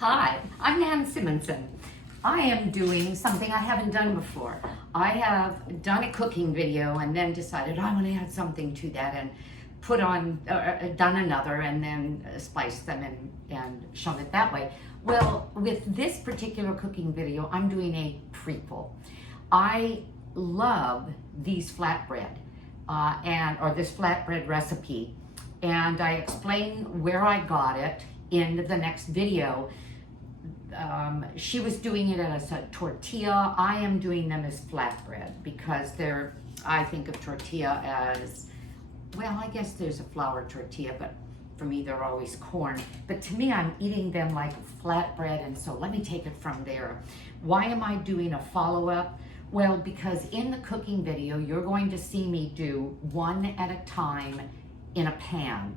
Hi, I'm Nan Simonsen. I am doing something I haven't done before. I have done a cooking video and then decided I want to add something to that and done another and then spice them and shown it that way. Well, with this particular cooking video, I'm doing a prequel. I love these flatbread or this flatbread recipe, and I explain where I got it in the next video. She was doing it as a tortilla. I am doing them as flatbread because I think of tortilla as, well, I guess there's a flour tortilla, but for me they're always corn. But to me, I'm eating them like flatbread, and so let me take it from there. Why am I doing a follow-up? Well, because in the cooking video, you're going to see me do one at a time in a pan.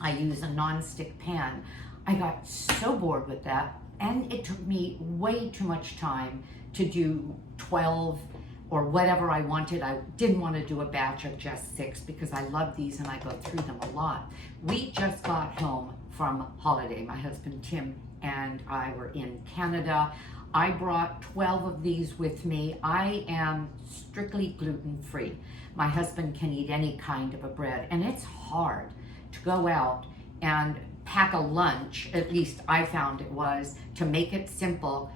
I use a non-stick pan. I got so bored with that, and it took me way too much time to do 12 or whatever I wanted. I didn't want to do a batch of just 6 because I love these and I go through them a lot. We just got home from holiday. My husband Tim and I were in Canada. I brought 12 of these with me. I am strictly gluten-free. My husband can eat any kind of a bread, and it's hard to go out and pack a lunch, at least I found it was, to make it simple.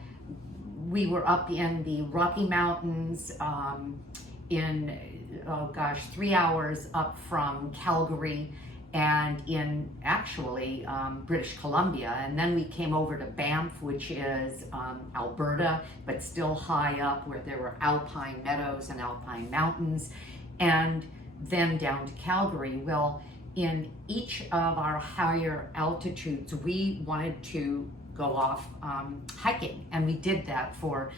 We were up in the Rocky Mountains in, 3 hours up from Calgary, and in actually British Columbia. And then we came over to Banff, which is Alberta, but still high up where there were alpine meadows and alpine mountains, and then down to Calgary. Well, in each of our higher altitudes, we wanted to go off hiking, and we did that for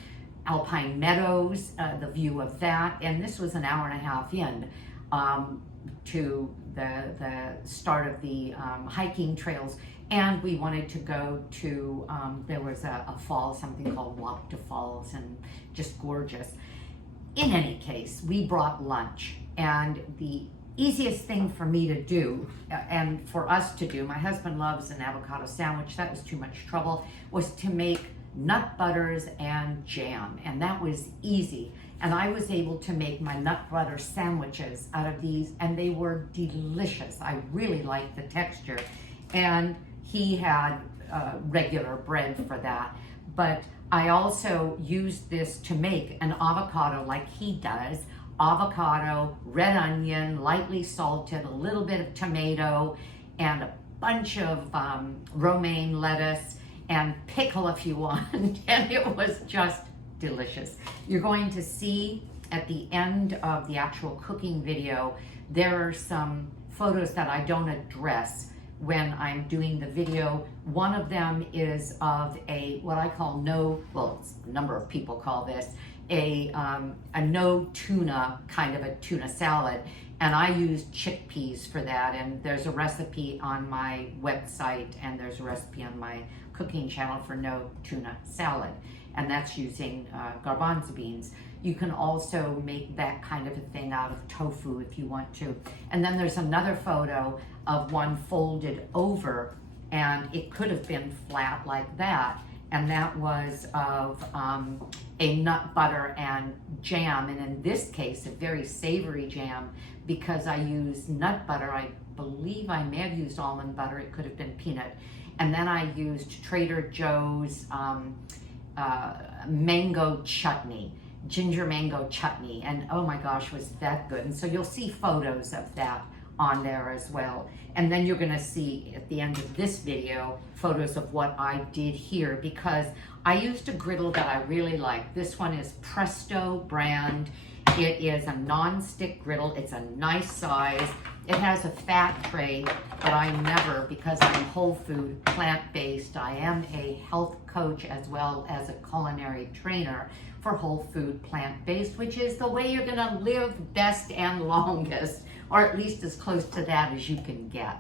alpine meadows, the view of that, and this was an hour and a half in to the start of the hiking trails, and we wanted to go to, there was a fall, something called Walk to Falls, and just gorgeous. In any case, we brought lunch, and the easiest thing for me to do, and for us to do, my husband loves an avocado sandwich, that was too much trouble, was to make nut butters and jam, and that was easy. And I was able to make my nut butter sandwiches out of these, and they were delicious. I really liked the texture. And he had regular bread for that. But I also used this to make an avocado like he does. Avocado, red onion, lightly salted, a little bit of tomato, and a bunch of romaine lettuce, and pickle if you want. And it was just delicious. You're going to see at the end of the actual cooking video, there are some photos that I don't address when I'm doing the video. One of them is of what I call a number of people call this, a no tuna kind of a tuna salad. And I used chickpeas for that, and there's a recipe on my website, and there's a recipe on my cooking channel for no tuna salad, and that's using garbanzo beans. You can also make that kind of a thing out of tofu if you want to. And then there's another photo of one folded over, and it could have been flat like that, and that was of a nut butter and jam, and in this case a very savory jam, because I used nut butter. I believe I may have used almond butter, it could have been peanut, and then I used Trader Joe's mango chutney, ginger mango chutney, and oh my gosh, was that good. And so you'll see photos of that on there as well. And then you're gonna see at the end of this video photos of what I did here, because I used a griddle that I really like. This one is Presto brand. It is a non-stick griddle. It's a nice size. It has a fat tray, but I never, because I'm whole food, plant-based. I am a health coach as well as a culinary trainer for whole food, plant-based, which is the way you're gonna live best and longest, or at least as close to that as you can get.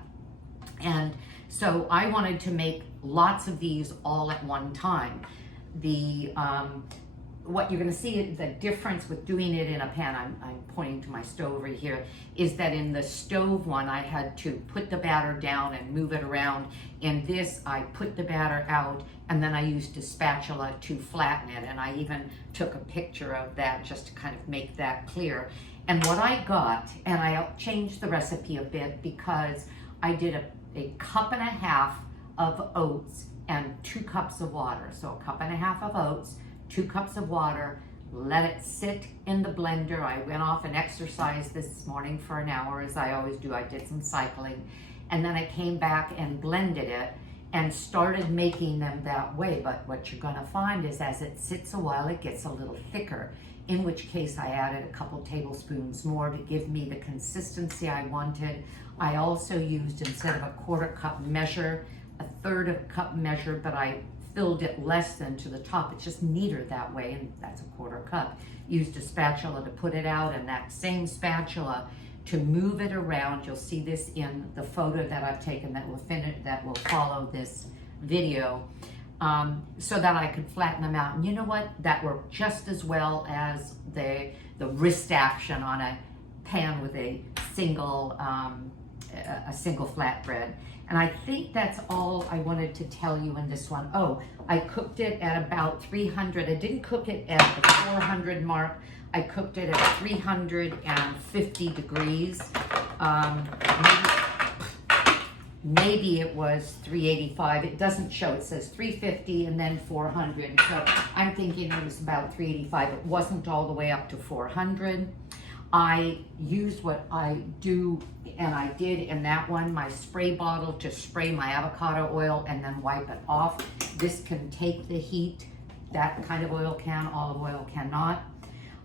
And so I wanted to make lots of these all at one time. The what you're going to see, the difference with doing it in a pan, I'm pointing to my stove right here, is that in the stove one, I had to put the batter down and move it around. In this, I put the batter out, and then I used a spatula to flatten it. And I even took a picture of that just to kind of make that clear. And what I got, and I changed the recipe a bit because I did a cup and a half of oats and 2 cups of water. So a cup and a half of oats, 2 cups of water, let it sit in the blender. I went off and exercised this morning for an hour, as I always do. I did some cycling, and then I came back and blended it and started making them that way. But what you're gonna find is as it sits a while, it gets a little thicker, in which case I added a couple tablespoons more to give me the consistency I wanted. I also used, instead of a 1/4 cup measure, a 1/3 of a cup measure, but I filled it less than to the top. It's just neater that way, and that's a 1/4 cup. Used a spatula to put it out, and that same spatula to move it around. You'll see this in the photo that I've taken that will follow this video, so that I could flatten them out. And you know what? That worked just as well as the wrist action on a pan with a single flatbread. And I think that's all I wanted to tell you in this one. Oh, I cooked it at about 300. I didn't cook it at the 400 mark. I cooked it at 350 degrees. Maybe it was 385. It doesn't show. It says 350 and then 400. So I'm thinking it was about 385. It wasn't all the way up to 400. I used what I do, and I did in that one, my spray bottle to spray my avocado oil and then wipe it off. This can take the heat. That kind of oil can, olive oil cannot.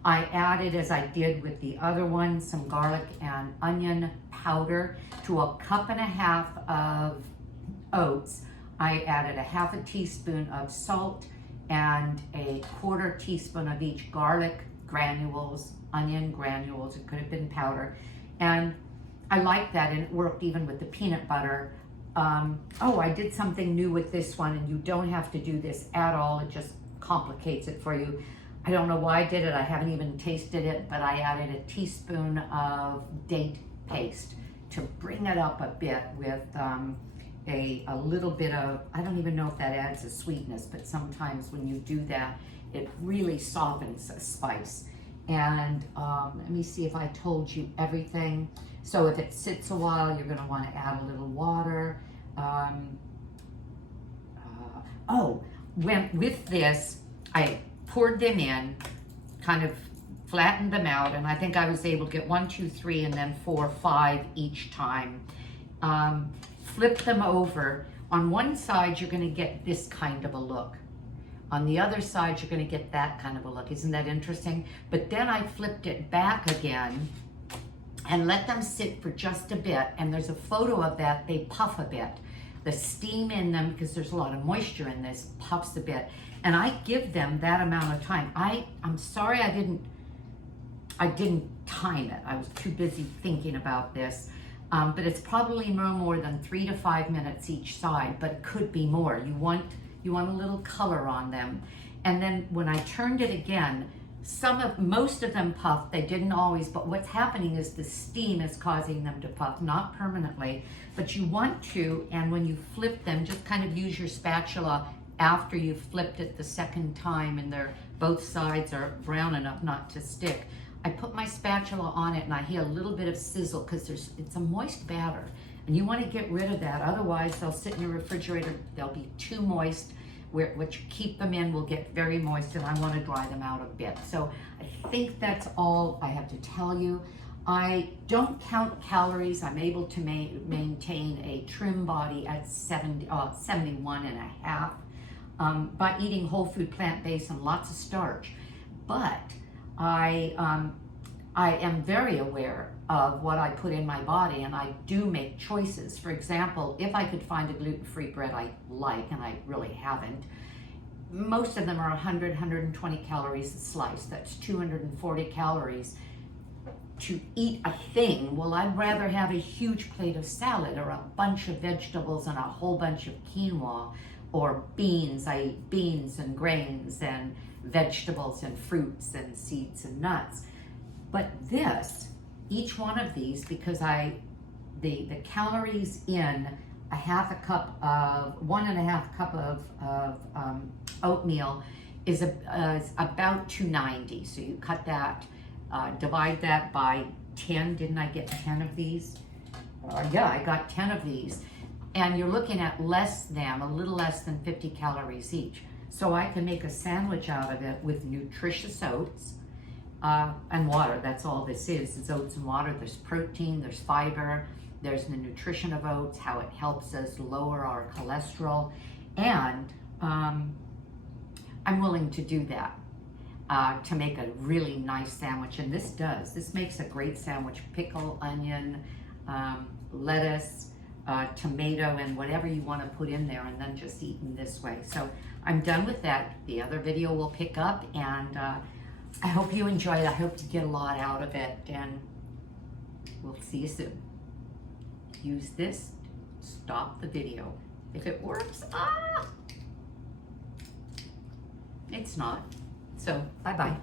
I added, as I did with the other one, some garlic and onion powder to a cup and a half of oats. I added a 1/2 teaspoon of salt and a 1/4 teaspoon of each garlic granules, onion granules. It could have been powder. And I like that, and it worked even with the peanut butter. Oh, I did something new with this one, and you don't have to do this at all. It just complicates it for you. I don't know why I did it. I haven't even tasted it, but I added a teaspoon of date paste to bring it up a bit with a little bit of, I don't even know if that adds a sweetness, but sometimes when you do that, it really softens a spice. And let me see if I told you everything. So if it sits a while, you're gonna wanna add a little water. With this, I poured them in, kind of flattened them out, and I think I was able to get 1, 2, 3, and then 4, 5 each time. Flip them over. On one side, you're gonna get this kind of a look. On the other side, you're gonna get that kind of a look. Isn't that interesting? But then I flipped it back again and let them sit for just a bit. And there's a photo of that, they puff a bit. The steam in them, because there's a lot of moisture in this, puffs a bit. And I give them that amount of time. I'm sorry I didn't time it. I was too busy thinking about this. But it's probably no more than 3 to 5 minutes each side, but it could be more. You want a little color on them. And then when I turned it again, most of them puffed. They didn't always, but what's happening is the steam is causing them to puff, not permanently, but you want to, and when you flip them, just kind of use your spatula after you've flipped it the second time and both sides are brown enough not to stick. I put my spatula on it and I hear a little bit of sizzle because it's a moist batter. And you want to get rid of that, otherwise they'll sit in your refrigerator, they'll be too moist. What you keep them in will get very moist, and I want to dry them out a bit. So I think that's all I have to tell you. I don't count calories. I'm able to maintain a trim body at 71 and a half by eating whole food, plant-based, and lots of starch. But I am very aware of what I put in my body, and I do make choices. For example, if I could find a gluten-free bread I like, and I really haven't, most of them are 100, 120 calories a slice. That's 240 calories. To eat a thing, well, I'd rather have a huge plate of salad or a bunch of vegetables and a whole bunch of quinoa or beans. I eat beans and grains and vegetables and fruits and seeds and nuts. But this, each one of these, because the calories in a half a cup of, 1.5 cup of oatmeal is about 290. So you cut that, divide that by 10. Didn't I get 10 of these? Yeah, I got 10 of these. And you're looking at a little less than 50 calories each. So I can make a sandwich out of it with nutritious oats and water. That's all this is. It's oats and water. There's protein, there's fiber, there's the nutrition of oats, how it helps us lower our cholesterol. And I'm willing to do that to make a really nice sandwich. And this makes a great sandwich. Pickle, onion, lettuce, tomato, and whatever you want to put in there, and then just eat in this way. So I'm done with that. The other video will pick up, and I hope you enjoy it. I hope you get a lot out of it, and we'll see you soon. Use this to stop the video. If it works, it's not. So bye-bye.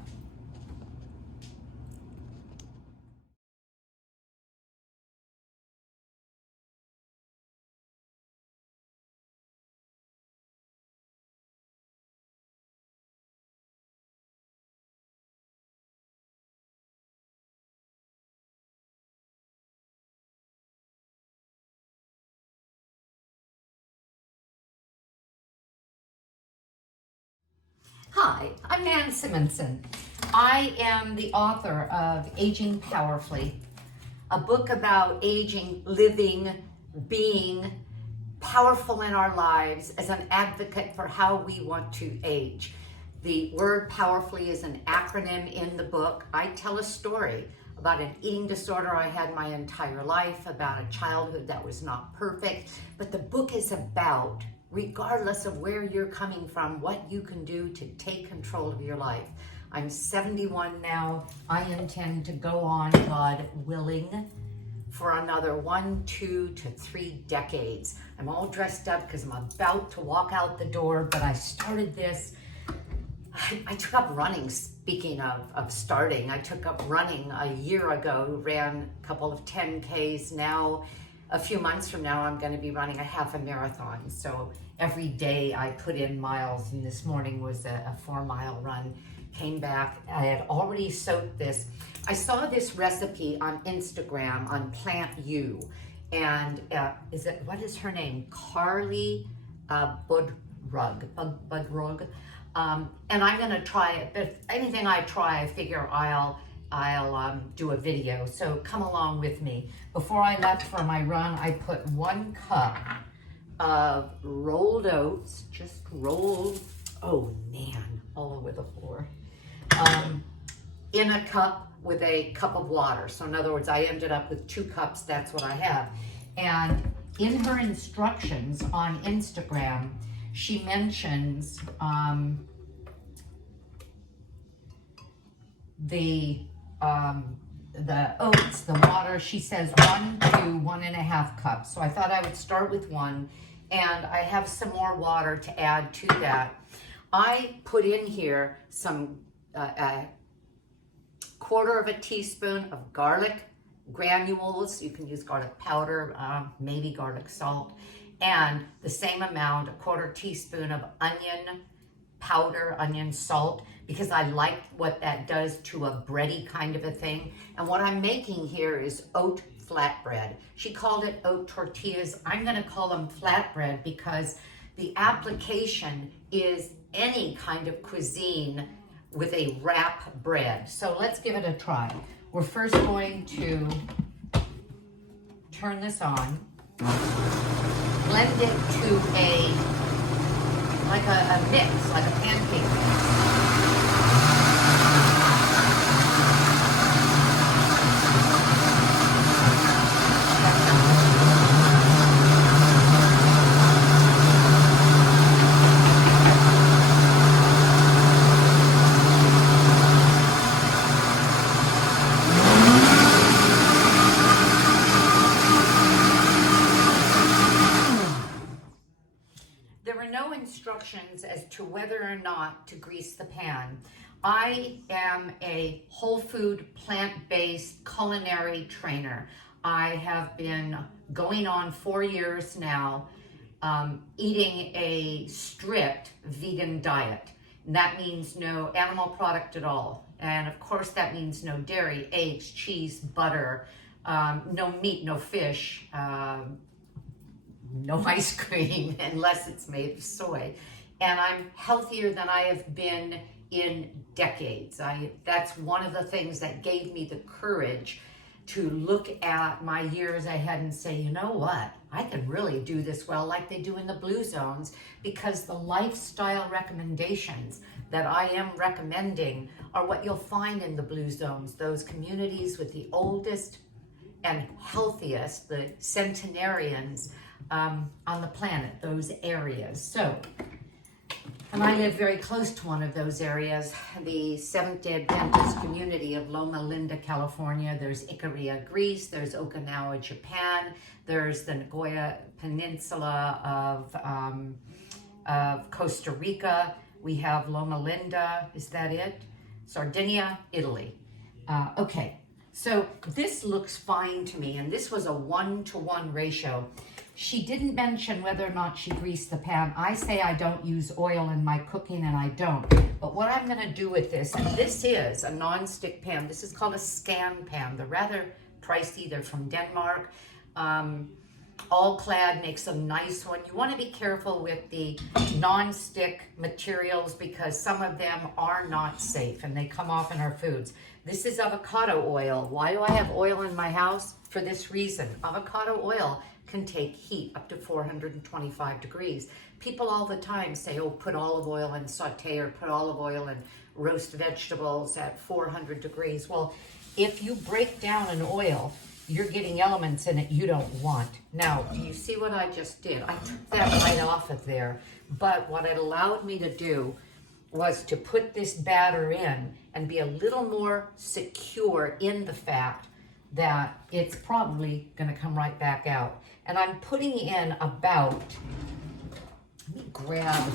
Hi, I'm Nan Simonsen. I am the author of Aging Powerfully, a book about aging, living, being powerful in our lives as an advocate for how we want to age. The word powerfully is an acronym in the book. I tell a story about an eating disorder I had my entire life, about a childhood that was not perfect, but the book is about, regardless of where you're coming from, what you can do to take control of your life. I'm 71 now. I intend to go on, God willing, for another 1, 2 to 3 decades. I'm all dressed up because I'm about to walk out the door, but I started this. I took up running, speaking of starting. I took up running a year ago, ran a couple of 10Ks. Now, a few months from now, I'm going to be running a half a marathon. So every day I put in miles, and this morning was a 4-mile run. Came back, I had already soaked this. I saw this recipe on Instagram on Plant U, and what is her name? Carly Budrug. And I'm going to try it. But if anything I try, I figure I'll do a video. So come along with me. Before I left for my run, I put 1 cup of rolled oats, just rolled, oh man, all over the floor, in a cup with a cup of water. So in other words, I ended up with 2 cups. That's what I have. And in her instructions on Instagram, she mentions the oats, the water. She says 1 to 1.5 cups. So I thought I would start with 1, and I have some more water to add to that. I put in here some 1/4 teaspoon of garlic granules. You can use garlic powder, maybe garlic salt, and the same amount, 1/4 teaspoon of onion powder, onion salt, because I like what that does to a bready kind of a thing. And what I'm making here is oat flatbread. She called it oat tortillas. I'm going to call them flatbread because the application is any kind of cuisine with a wrap bread. So let's give it a try. We're first going to turn this on, blend it to a mix, like a pancake mix. instructions as to whether or not to grease the pan. I am a whole food, plant-based culinary trainer. I have been going on 4 years now, eating a strict vegan diet. And that means no animal product at all. And of course that means no dairy, eggs, cheese, butter, no meat, no fish, no ice cream unless it's made of soy. And I'm healthier than I have been in decades. That's one of the things that gave me the courage to look at my years ahead and say, you know what, I can really do this well like they do in the blue zones, because the lifestyle recommendations that I am recommending are what you'll find in the blue zones, those communities with the oldest and healthiest, the centenarians on the planet, those areas. So, and I live very close to one of those areas, the Seventh-day Adventist community of Loma Linda, California. There's Ikaria, Greece. There's Okinawa, Japan. There's the Nagoya Peninsula of Costa Rica. We have Loma Linda. Is that it? Sardinia, Italy. Okay, so this looks fine to me, and this was a 1-to-1 ratio. She didn't mention whether or not she greased the pan. I say I don't use oil in my cooking, and I don't. But what I'm going to do with this, and this is a non-stick pan. This is called a scan pan. They're rather pricey. They're from Denmark. All Clad makes a nice one. You want to be careful with the non-stick materials because some of them are not safe and they come off in our foods. This is avocado oil. Why do I have oil in my house? For this reason. Avocado oil can take heat up to 425 degrees. People all the time say, oh, put olive oil in saute or put olive oil in roast vegetables at 400 degrees. Well, if you break down an oil, you're getting elements in it you don't want. Now, do you see what I just did? I took that right off of there, but what it allowed me to do was to put this batter in and be a little more secure in the fact that it's probably gonna come right back out. And I'm putting in about, let me grab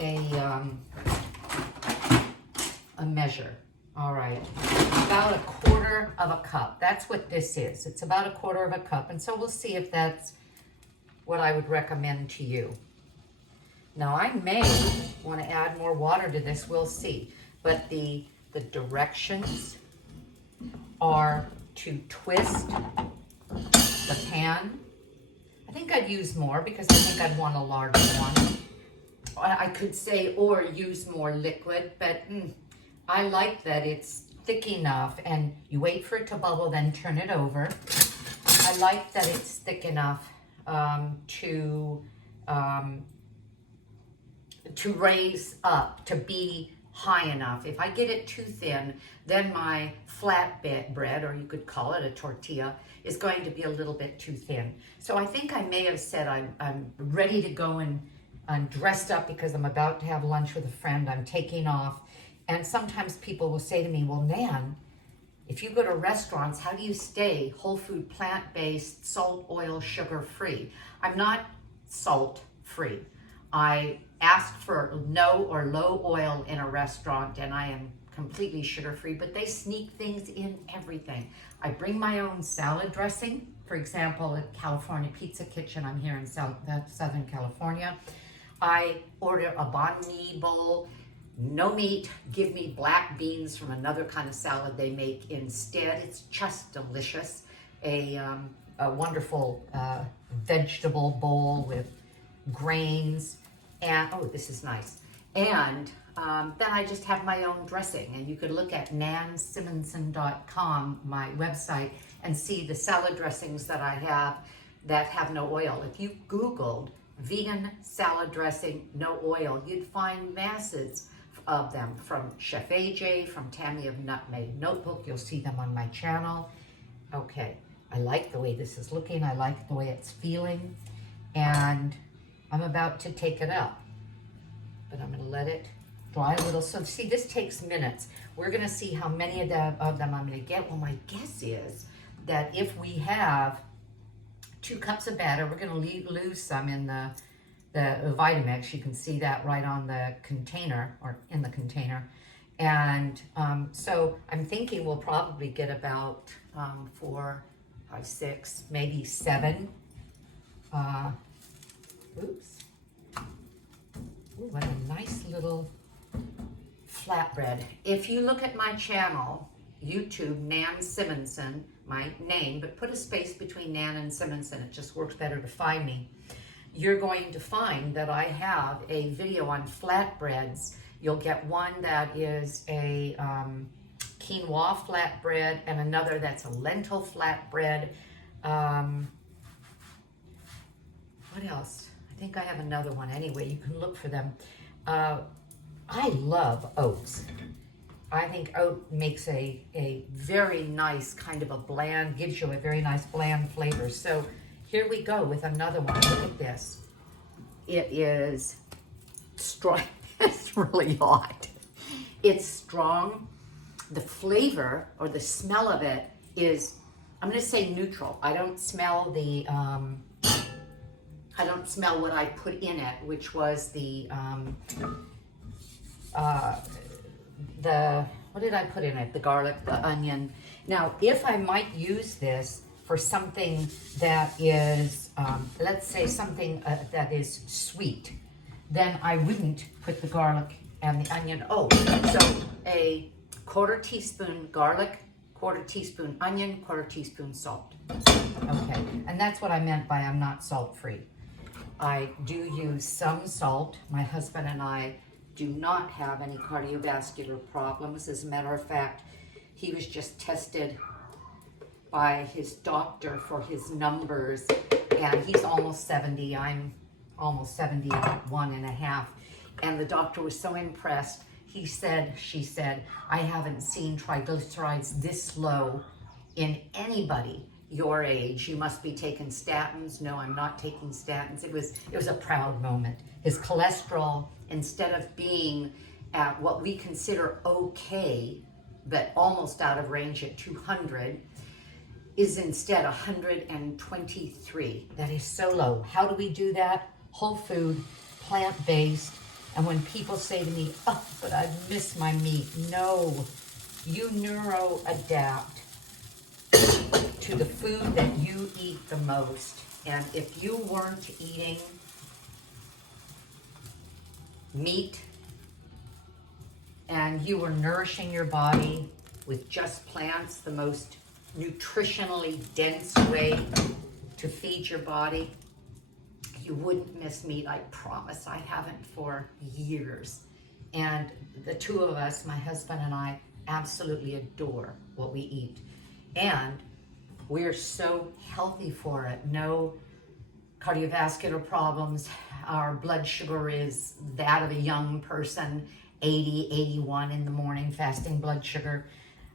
a measure. All right, about 1/4 of a cup. That's what this is. It's about 1/4 of a cup. And so we'll see if that's what I would recommend to you. Now I may want to add more water to this, we'll see. But the directions are to twist the pan. I think I'd use more because I think I'd want a larger one. I could say, or use more liquid, but I like that it's thick enough, and you wait for it to bubble, then turn it over. I like that it's thick enough to raise up, to be high enough. If I get it too thin, then my flatbread, or you could call it a tortilla, is going to be a little bit too thin. So I think I may have said I'm ready to go and I'm dressed up because I'm about to have lunch with a friend. I'm taking off. And sometimes people will say to me, well, Nan, if you go to restaurants, how do you stay whole food, plant-based, salt, oil, sugar-free? I'm not salt-free. I ask for no or low oil in a restaurant, and I am completely sugar-free, but they sneak things in everything. I bring my own salad dressing. For example, at California Pizza Kitchen, I'm here in Southern California. I order a banh mi bowl. No meat, give me black beans from another kind of salad they make instead. It's just delicious. A wonderful vegetable bowl with grains, and oh, this is nice. And then I just have my own dressing, and you could look at nansimonsen.com, my website, and see the salad dressings that I have that have no oil. If you Googled vegan salad dressing, no oil, you'd find masses of them from Chef AJ, from Tammy of Nutmeg Notebook. You'll see them on my channel. Okay, I like the way this is looking. I like the way it's feeling. And I'm about to take it up. But I'm going to let it dry a little. So see, this takes minutes. We're going to see how many of them I'm going to get. Well, my guess is that if we have 2 cups of batter, we're going to lose some in the the Vitamix. You can see that right on the container or in the container. And so I'm thinking we'll probably get about 4, 5, 6, maybe 7. Oops. Ooh, what a nice little flatbread. If you look at my channel, YouTube, Nan Simonsen, my name, but put a space between Nan and Simonsen. It just works better to find me. You're going to find that I have a video on flatbreads. You'll get one that is a quinoa flatbread and another that's a lentil flatbread. What else? I think I have another one. Anyway, you can look for them. I love oats. I think oat makes a very nice kind of a bland, gives you a very nice bland flavor. So here we go with another one. Look at this. It is strong. It's really hot. It's strong. The flavor or the smell of it is, I'm going to say neutral. I don't smell the, I don't smell what I put in it, which was the what did I put in it? The garlic, the onion. Now, if I might use this for something that is, let's say something that is sweet, then I wouldn't put the garlic and the onion. Oh, so a 1/4 teaspoon garlic, 1/4 teaspoon onion, 1/4 teaspoon salt. Okay, and that's what I meant by I'm not salt-free. I do use some salt. My husband and I do not have any cardiovascular problems. As a matter of fact, he was just tested by his doctor for his numbers, and he's almost 70. I'm almost 71 and a half. And the doctor was so impressed. She said, I haven't seen triglycerides this low in anybody your age. You must be taking statins. No, I'm not taking statins. It was a proud moment. His cholesterol, instead of being at what we consider okay, but almost out of range at 200, is instead 123. That is so low. How do we do that? Whole food, plant-based. And when people say to me, oh, but I miss my meat. No, you neuro-adapt to the food that you eat the most. And if you weren't eating meat and you were nourishing your body with just plants, the most nutritionally dense way to feed your body, you wouldn't miss meat. I promise. I haven't for years. And the two of us, my husband and I, absolutely adore what we eat. And we're so healthy for it. No cardiovascular problems. Our blood sugar is that of a young person, 80, 81 in the morning, fasting blood sugar.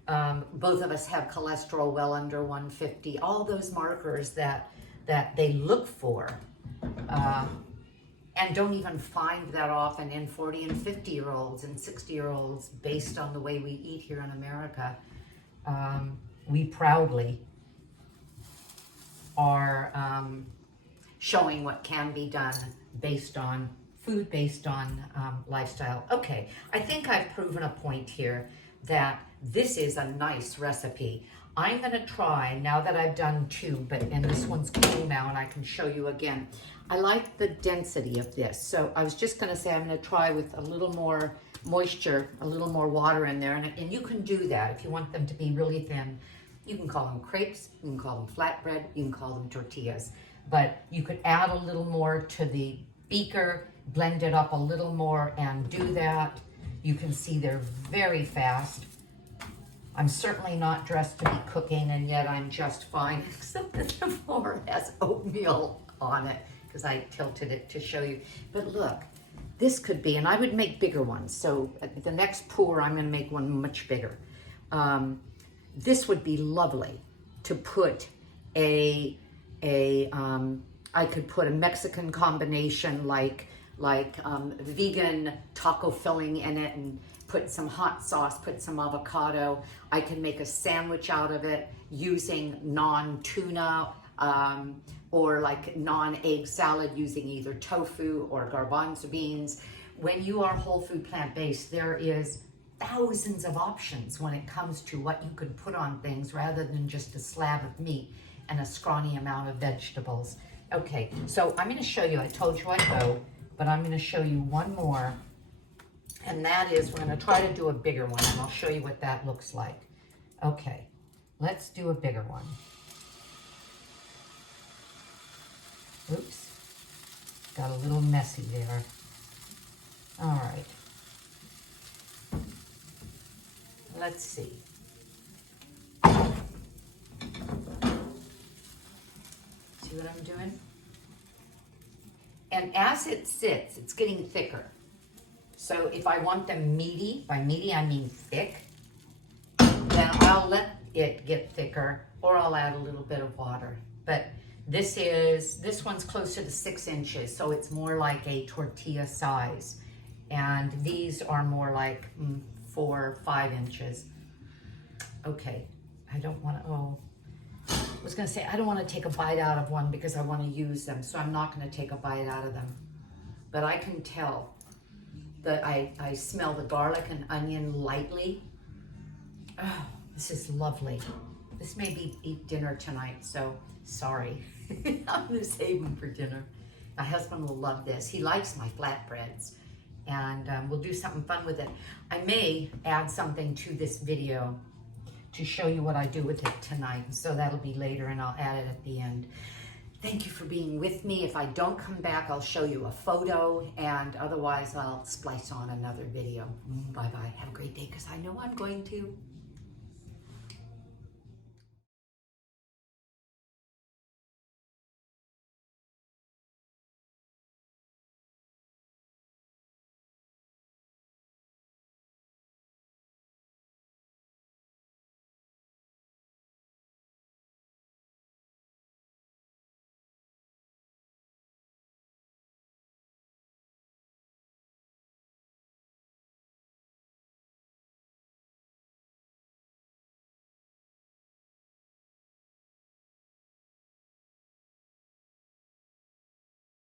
Both of us have cholesterol well under 150. All those markers that they look for and don't even find that often in 40 and 50-year-olds and 60-year-olds based on the way we eat here in America. We proudly are showing what can be done based on food, based on lifestyle. Okay, I think I've proven a point here that this is a nice recipe. I'm gonna try, now that I've done 2, and this one's cool now and I can show you again. I like the density of this. So I was just gonna say I'm gonna try with a little more moisture, a little more water in there. And you can do that if you want them to be really thin. You can call them crepes, you can call them flatbread, you can call them tortillas. But you could add a little more to the beaker, blend it up a little more and do that. You can see they're very fast. I'm certainly not dressed to be cooking, and yet I'm just fine, except that the floor has oatmeal on it because I tilted it to show you. But look, this could be, and I would make bigger ones. So at the next pour, I'm gonna make one much bigger. This would be lovely to put I could put a Mexican combination like vegan taco filling in it and put some hot sauce, put some avocado. I can make a sandwich out of it using non-tuna. or like non-egg salad using either tofu or garbanzo beans. When you are whole food plant-based, there is thousands of options when it comes to what you could put on things rather than just a slab of meat and a scrawny amount of vegetables. Okay, so I'm going to show you, I told you I'd go, but I'm going to show you one more, and that is, we're going to try to do a bigger one, and I'll show you what that looks like. Okay, let's do a bigger one. Oops, got a little messy there. All right. Let's see. See what I'm doing? And as it sits, it's getting thicker. So if I want them meaty, by meaty I mean thick, then I'll let it get thicker, or I'll add a little bit of water. But this one's closer to 6 inches, so it's more like a tortilla size. And these are more like 4 or 5 inches. Okay, I don't want to, I was going to say, I don't want to take a bite out of one because I want to use them, so I'm not going to take a bite out of them. But I can tell that I smell the garlic and onion lightly. Oh, this is lovely. This may be eat dinner tonight, so sorry. I'm going to save them for dinner. My husband will love this. He likes my flatbreads, and we'll do something fun with it. I may add something to this video to show you what I do with it tonight. So that'll be later, and I'll add it at the end. Thank you for being with me. If I don't come back, I'll show you a photo, and otherwise I'll splice on another video. Bye-bye. Have a great day, because I know I'm going to.